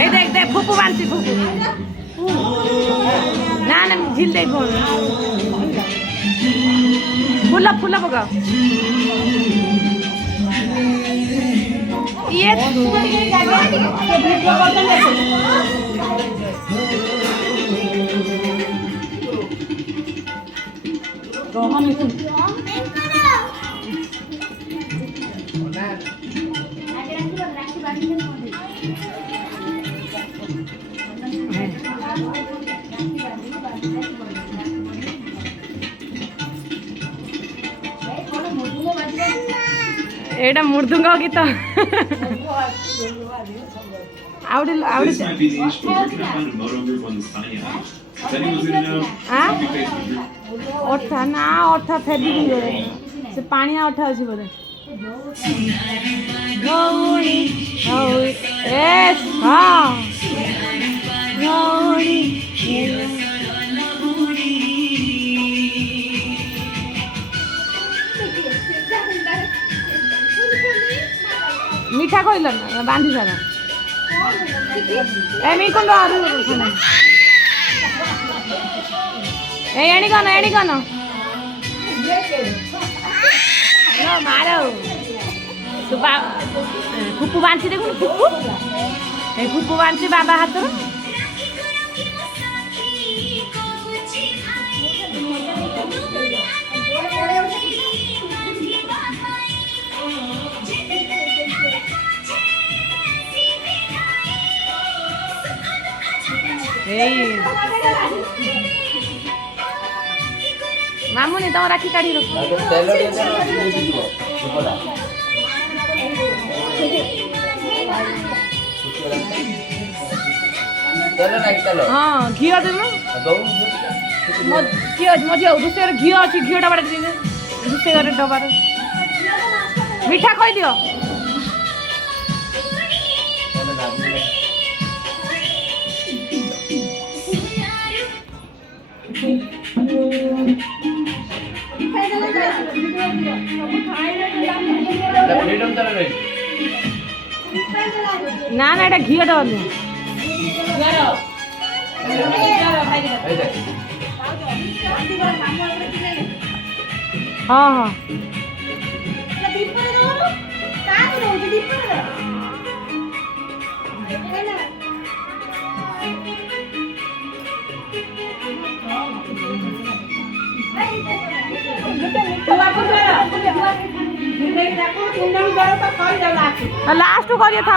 এই দেখ দেখ ফুপু বানছি ফুপু না না ঝিল দেখ ফুলা ফুলা পকাও ইয়ে एटा मुर्दुंगा गीत आवडे आवडे अठा ना अठा फेदी से पानी अठा अछि बोले गौरी गौरी एस हां गौरी मीठा कहल ना बांधी सारा एमी कोन आरु सुने एणी कौन नो मारो तू बा फुप्पू बांधी देखो फुप्पू ए फुप्पू बांधी बाबा हाथ मामुनी तुम राखी काढ़ी रख हाँ घी मझे दूसरे घी अच्छी घी डबा दूसरे डबा मीठा कही दियो ना ना এটা ঘি দাও हाँ हाँ लास्ट करिए था